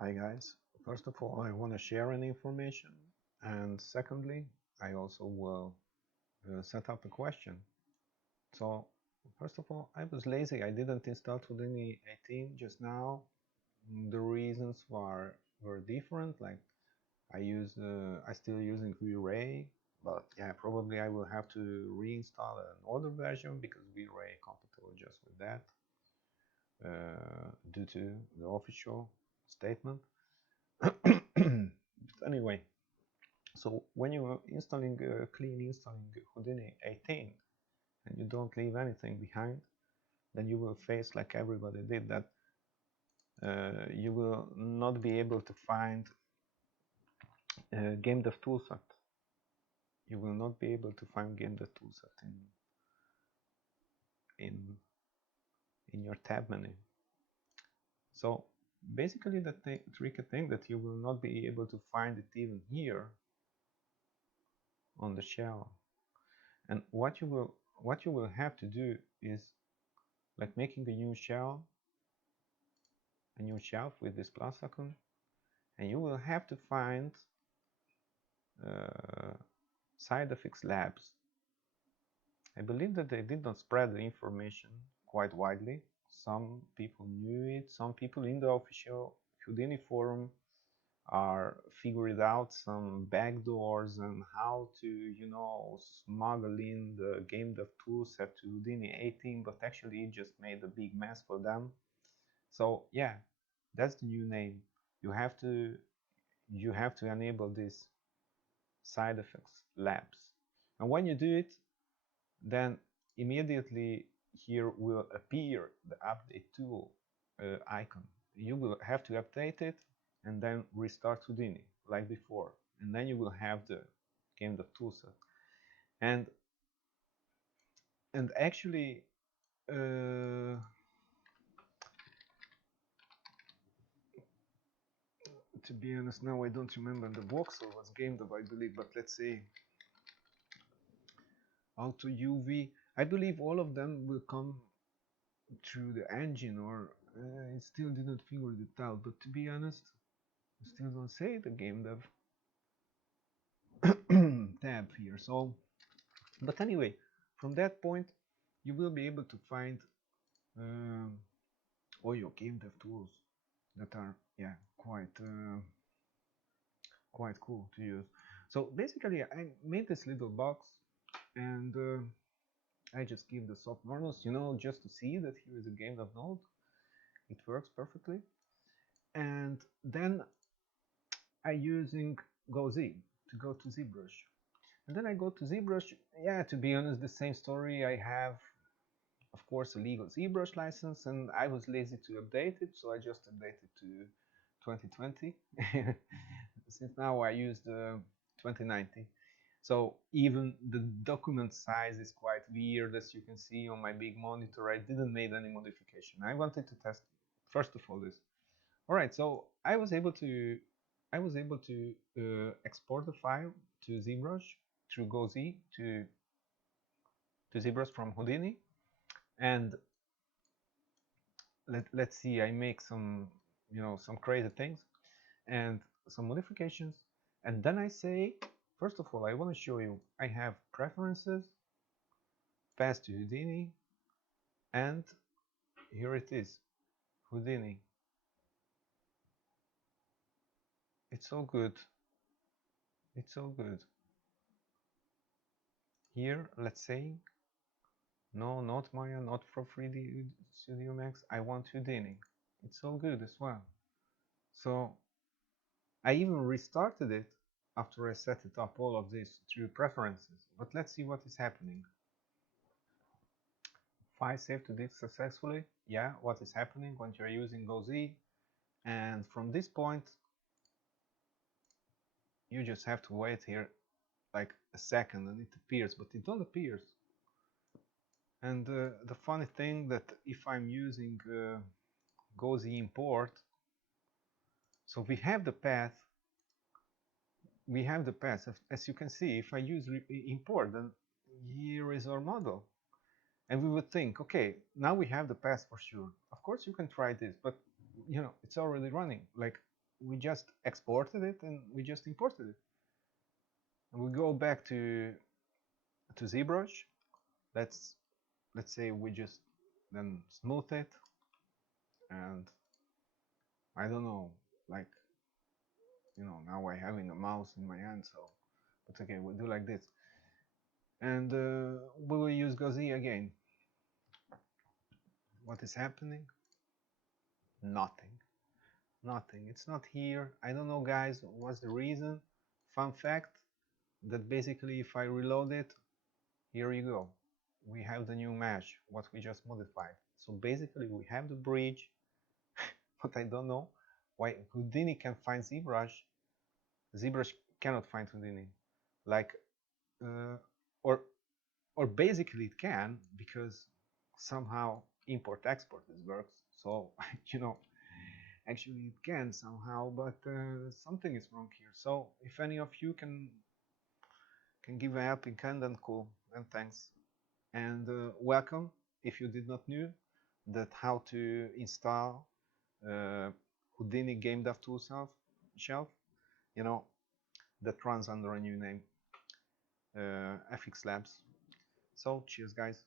Hi guys. First of all, I want to share any information, and secondly, I also will set up a question. So, first of all, I was lazy. I didn't install Houdini 18 just now. The reasons were different. Like I still using V-Ray, but yeah, probably I will have to reinstall an older version because V-Ray compatible just with that due to the official statement. But anyway, so when you are clean installing Houdini 18 and you don't leave anything behind, then you will face, like everybody did, that you will not be able to find GameDev toolset. You will not be able to find GameDev toolset in in your tab menu. So basically, the tricky thing that you will not be able to find it even here on the shell. And what you will have to do is like making a new shelf with this plus icon, and you will have to find sideFX labs. I believe that they did not spread the information quite widely. Some people knew it. Some people in the official Houdini forum are figured out some backdoors and how to, smuggle in the GameDev toolset to Houdini 18, but actually it just made a big mess for them. So yeah, that's the new name. You have to enable this sideFX labs, and when you do it, then immediately here will appear the update tool icon. You will have to update it and then restart Houdini like before, and then you will have the GameDev toolset. And actually, to be honest, now I don't remember the voxel was GameDev, I believe, but let's see. Auto UV, I believe all of them will come through the engine, or it still didn't figure it out. But to be honest, I still don't say the GameDev tab here. So, but anyway, from that point, you will be able to find all your GameDev tools that are quite cool to use. So basically, I made this little box, and I just give the soft normals, just to see that here is a GameDev node. It works perfectly. And then I using GoZ to go to Zbrush. And then I go to Zbrush. Yeah, to be honest, the same story. I have, of course, a legal Zbrush license, and I was lazy to update it, so I just updated to 2020. Since now I use the 2019. So even the document size is quite weird, as you can see on my big monitor. I didn't make any modification. I wanted to test first of all this. All right, so I was able to export the file to Zbrush through GoZ to Zbrush from Houdini, and let's see. I make some some crazy things and some modifications, and then I say, first of all, I want to show you I have preferences, pass to Houdini, and here it is, Houdini. It's all good. It's all good. Here, let's say, no, not Maya, not for 3D Studio Max. I want Houdini. It's all good as well. So I even restarted it after I set it up all of this through preferences. But let's see what is happening. File saved to disk successfully. Yeah, what is happening when you're using GoZ? And from this point, you just have to wait here like a second and it appears, but it don't appears. And the funny thing that if I'm using GoZ import, so we have the path. As you can see. If I use import, then here is our model, and we would think, okay, now we have the path for sure. Of course, you can try this, but it's already running. Like we just exported it and we just imported it. And we go back to ZBrush. Let's say we just then smooth it, and I don't know, like, you know, now I'm having a mouse in my hand, so but okay, we'll do like this, and we will use GoZ again. What is happening? Nothing. It's not here. I don't know, guys, what's the reason. Fun fact that basically if I reload it, here you go, we have the new mesh, what we just modified. So basically we have the bridge, but I don't know why Houdini can find ZBrush. ZBrush cannot find Houdini. Like, or basically it can, because somehow import export this works. So you know, actually it can somehow, but something is wrong here. So if any of you can give a helping hand, then cool, and thanks. And welcome if you did not knew that how to install Houdini GameDev tool shelf, you know, that runs under a new name, FX Labs. So cheers, guys.